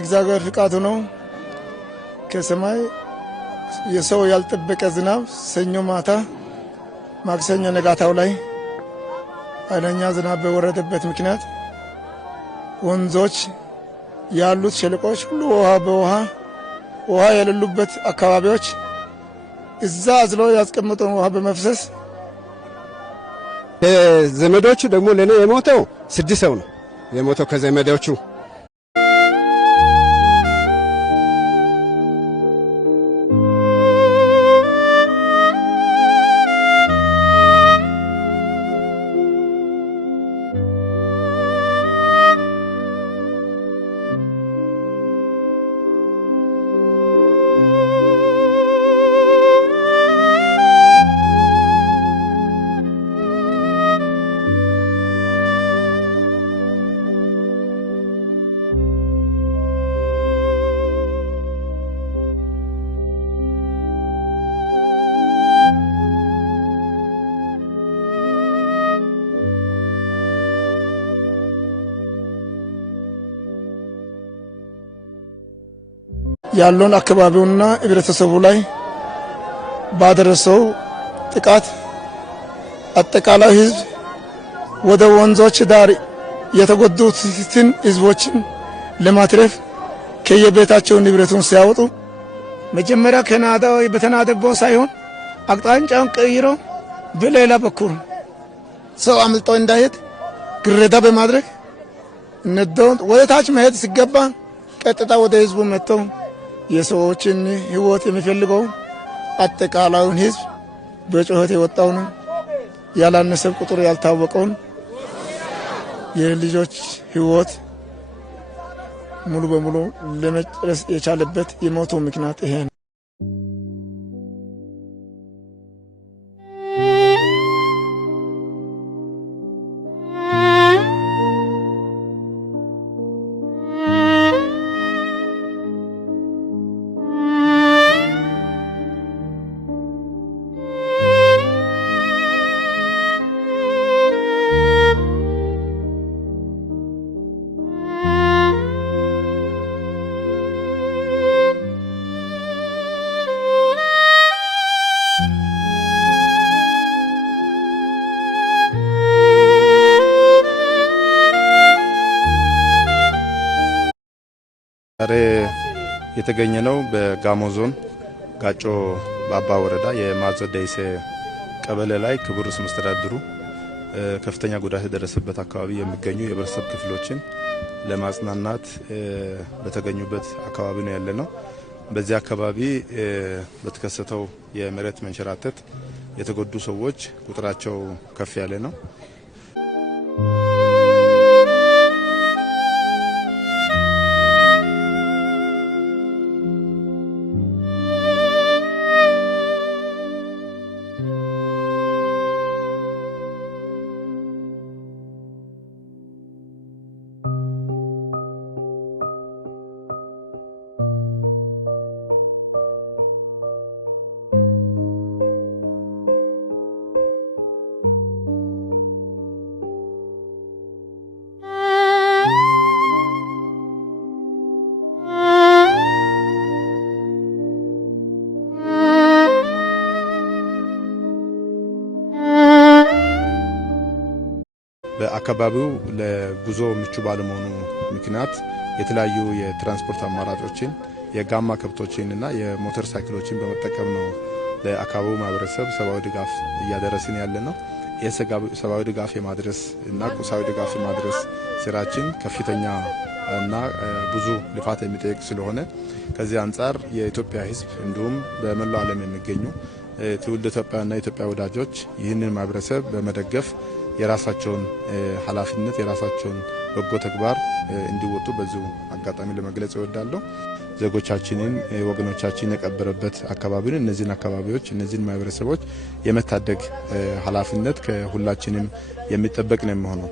የእግዚአብሔር ፍቃድ ሆኖ ከሰማይ የሰው ያልጠበቀ ዝናብ ሰኞ ማታ ማክሰኞ ነጋታው ላይ ኃይለኛ ዝናብ በወረደበት ምክንያት ወንዞች ያሉት ሸለቆች ሁሉ ውሃ የሌሉበት አካባቢዎች እዛ አዝሎ ያስቀምጠው ውሃ በመፍሰስ ዘመዶቹ ደግሞ ለኔ የሞተው 6 ሰው ነው የሞተው ከዘመዶቹ። ያለውን አካባቢውና ህብረተሰቡ ላይ ባደረሰው ጥቃት አጠቃላይ ህዝብ ወደ ወንዞች ዳር የተጎዱትን ህዝቦችን ለማትረፍ ከየቤታቸው ንብረቱን ሲያወጡ መጀመሪያ ከናዳው በተናደበው ሳይሆን አቅጣጫውን ቀይሮ በሌላ በኩል ሰው አምልጦ እንዳይሄድ ግሬዳ በማድረግ እነደው ወደ ታች መሄድ ሲገባ ቀጥታ ወደ ህዝቡ መጥተው የሰዎችን ህይወት የሚፈልገው አጠቃላዩን ህዝብ በጩኸት የወጣው ነው ያላነሰብ ቁጥር ያልታወቀውን የልጆች ህይወት ሙሉ በሙሉ ለመጨረስ የቻለበት የሞቱ ምክንያት ይሄ ነው። ዛሬ የተገኘነው በጋሞ ዞን ጋጮ ባባ ወረዳ የማዞ ደይሴ ቀበሌ ላይ ክቡር ርዕሰ መስተዳድሩ ከፍተኛ ጉዳት የደረሰበት አካባቢ የሚገኙ የህብረተሰብ ክፍሎችን ለማጽናናት በተገኙበት አካባቢ ነው ያለነው። በዚህ አካባቢ በተከሰተው የመሬት መንሸራተት የተጎዱ ሰዎች ቁጥራቸው ከፍ ያለ ነው። በአካባቢው ለጉዞ ምቹ ባለመሆኑ ምክንያት የተለያዩ የትራንስፖርት አማራጮችን የጋማ ከብቶችንና የሞተር ሳይክሎችን በመጠቀም ነው ለአካባቢው ማህበረሰብ ሰብአዊ ድጋፍ እያደረስን ያለነው። የሰብአዊ ድጋፍ የማድረስ እና ቁሳዊ ድጋፍ የማድረስ ስራችን ከፍተኛ እና ብዙ ልፋት የሚጠይቅ ስለሆነ ከዚህ አንጻር የኢትዮጵያ ሕዝብ እንዲሁም በመላው ዓለም የሚገኙ ትውልደ ኢትዮጵያና የኢትዮጵያ ወዳጆች ይህንን ማህበረሰብ በመደገፍ የራሳቸውን ኃላፊነት የራሳቸውን በጎ ተግባር እንዲወጡ በዚሁ አጋጣሚ ለመግለጽ እወዳለሁ። ዜጎቻችንን ወገኖቻችን የቀበረበት አካባቢን እነዚህን አካባቢዎች እነዚህን ማህበረሰቦች የመታደግ ኃላፊነት ከሁላችንም የሚጠበቅ ነው የሚሆነው።